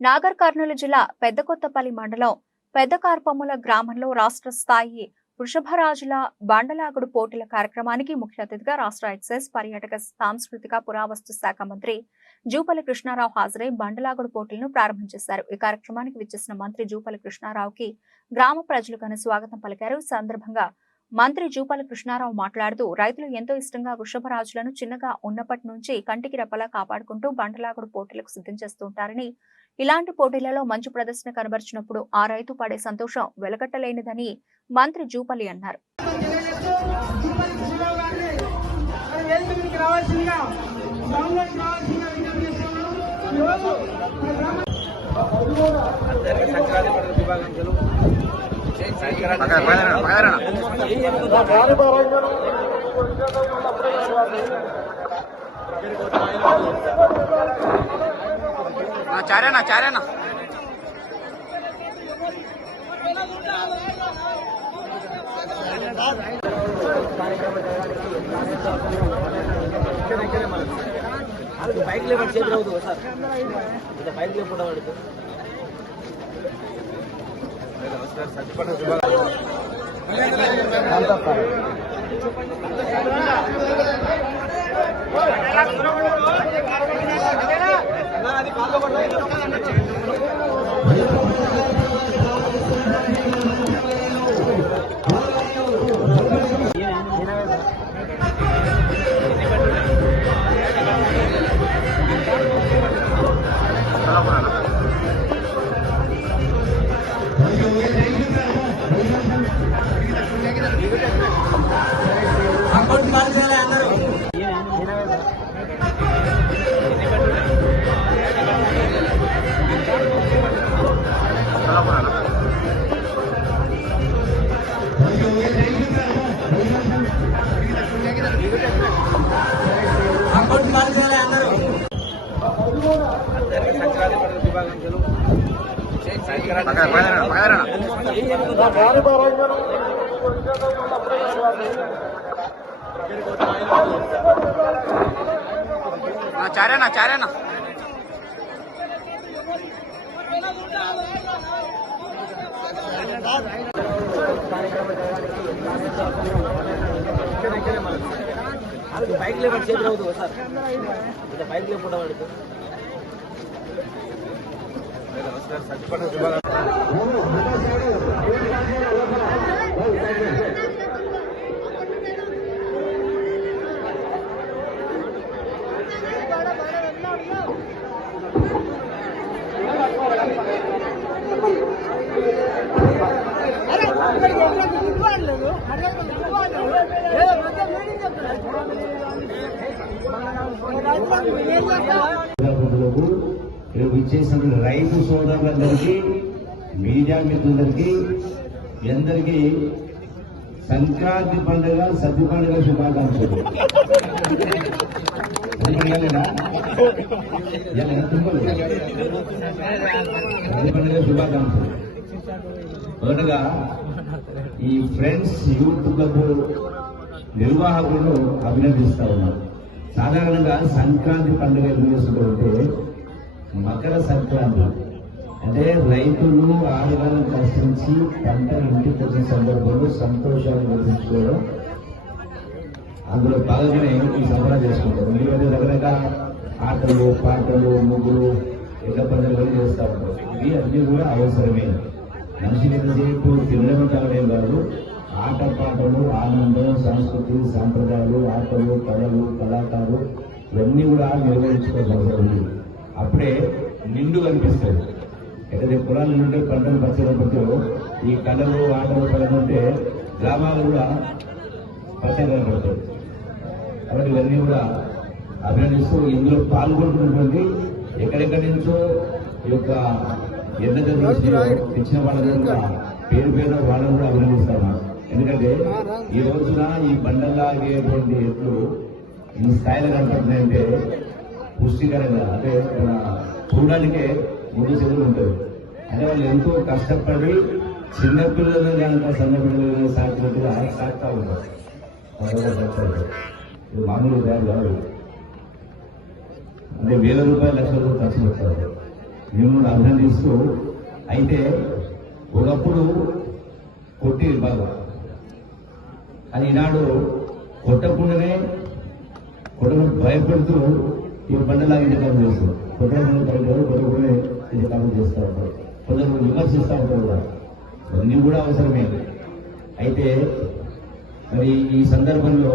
నాగర్ కర్నూలు జిల్లా పెద్దకొత్తపల్లి మండలం పెద్దకార్పముల గ్రామంలో రాష్ట్ర స్థాయి వృషభరాజుల బండలాగుడు పోటీల కార్యక్రమానికి ముఖ్య అతిథిగా రాష్ట్ర ఎక్సైజ్ పర్యాటక సాంస్కృతిక పురావస్తు శాఖ మంత్రి జూపల్లి కృష్ణారావు హాజరై బండలాగుడు పోటీలను ప్రారంభించేశారు ఈ కార్యక్రమానికి విచ్చేసిన మంత్రి జూపల్లి కృష్ణారావుకి గ్రామ ప్రజలు ఘన స్వాగతం పలికారు. ఈ సందర్భంగా మంత్రి జూపల్లి కృష్ణారావు మాట్లాడుతూ రైతులు ఎంతో ఇష్టంగా వృషభరాజులను చిన్నగా ఉన్నప్పటి నుంచి కంటికి రెప్పలా కాపాడుకుంటూ బండలాగుడు పోటీలకు సిద్ధం చేస్తుంటారని ఇలాంటి పోటీలలో మంచి ప్రదర్శన కనబరిచినప్పుడు ఆ రైతు పడే సంతోషం వెలగట్టలేనిదని మంత్రి జూపల్లి అన్నారు. వేదికకి రావాల్సిందిగా గ్రౌండ్లోకి రావాల్సిందిగా విజ్ఞప్తి చేస్తున్నాను. ఈరోజు మన గ్రామ అందరికీ సంక్రాంతి పండుగ चारे ना चारे ना బైక్ లేబర్ చేతులు అవుతుంది సార్ ఇంకా బైక్ లేకుండా పడుతుంది సందర్భంలో రేపు ఇచ్చేసిన రైతు సోదరులందరికీ మీడియా మిత్రులందరికీ అందరికీ సంక్రాంతి పండుగ సతి పండుగ శుభాకాంక్షలు. ఇవ్వలేదా? పండుగ శుభాకాంక్షలు. మొదటగా ఈ ఫ్రెండ్స్ యూత్ క్లబ్ నిర్వాహకులను అభినందిస్తా ఉన్నాను సాధారణంగా సంక్రాంతి పండుగ ఎందుకు చేసుకుంటే మకర సంక్రాంతి అంటే రైతులు ఆరుగాలం కష్టించి పంట ఇంటికి వచ్చిన సందర్భంలో సంతోషాన్ని గుర్తించుకోవడం అందులో భాగంగానే ఈ సంబరాలు చేసుకుంటారు ఎందుకంటే రకరకాల ఆటలు పాటలు ముగ్గులు ఎట్ల పండుగలు చేస్తూ ఉంటారు ఇవి అన్నీ కూడా అవసరమే. మనిషిని ఎంతసేపు తినడం తాగడం కాదు ఆట పాటలు ఆనందం సంస్కృతి సాంప్రదాయాలు ఆటలు కళలు కళాకారులు ఇవన్నీ కూడా నిర్వహించుకోవాల్సిన అప్పుడే నిండు కనిపిస్తుంది ఏదైతే పొలాలు నుండి పంటలు పచ్చదపడితే ఈ కళలు ఆటలు కళలు ఉంటే గ్రామాలు కూడా పచ్చగా కనపడతాయి కాబట్టి ఇవన్నీ కూడా అభినందిస్తూ ఇందులో పాల్గొంటున్నటువంటి ఎక్కడెక్కడి నుంచో ఈ యొక్క ఇచ్చిన వాళ్ళని కూడా పేరు పేరు వాళ్ళని కూడా అభినందిస్తాను. ఎందుకంటే ఈ రోజున ఈ బండలాగేటువంటి ఎట్లు ఈ స్థాయిలో కనపడుతున్నాయంటే పుష్టికరంగా అంటే మన చూడడానికే ముందు చెవులు ఉంటుంది అంటే వాళ్ళు ఎంతో కష్టపడి చిన్నపిల్లలు కనుక సన్న పిల్లలు సాకినట్టుగా సాగుతా ఉంటారు. వాళ్ళ. ఇది మామూలు కాదు. అంటే వేల రూపాయలు లక్షల రూపాయలు ఖర్చు పెడతారు. మిమ్మల్ని అభినందిస్తూ అయితే ఒకప్పుడు కొట్టి బాగా అది ఈనాడు కొట్టకుండానే కొట్టకుండా భయపడుతూ ఈ బండలాగా ఇది చేస్తారు కొట్టకుండా తగ్గదు కొట్టకుండానే ఇది చేస్తూ ఉంటారు. కొందరు విమర్శిస్తూ ఉంటారు కూడా. అన్నీ కూడా అవసరమే. అయితే మరి ఈ సందర్భంలో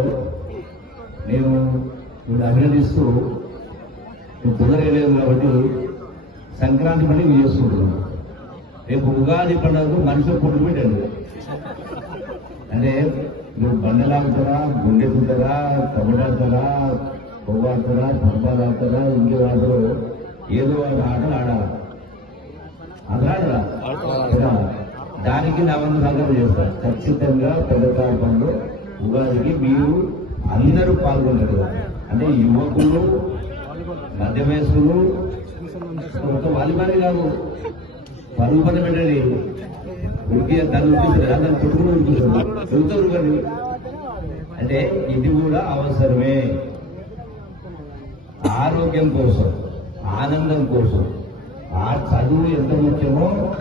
నేను అభినందిస్తూ నేను కుదరలేదు కాబట్టి సంక్రాంతి పండుగ చేసుకుంటున్నాం రేపు ఉగాది పండుగకు మనిషి పుట్టు పెట్టండి. అంటే మీరు బండలాగుతారా గుండెకుంటారా కబడ్డాడతారా పొవ్వాడతారా పంపాలాడతారా ఇంకే ఆడతారో ఏదో ఒక ఆటలు ఆడాలి. ఆటలు ఆడరా? కదా? దానికి నా వంద సహకారం చేస్తారు. ఖచ్చితంగా పెద్ద కార్యక్రమంలో ఉగాదికి మీరు అందరూ పాల్గొంటారు. అంటే యువకులు మధ్య వయస్కులు ఒక వాలిబాల్ కాదు. పరుగు పని పెట్టండి. ఉడికి దాన్ని ఉడికిస్తారు దాన్ని ఉడుకుతారు. అంటే ఇది కూడా అవసరమే. ఆరోగ్యం కోసం ఆనందం కోసం. ఆ చదువు ఎంత ముఖ్యమో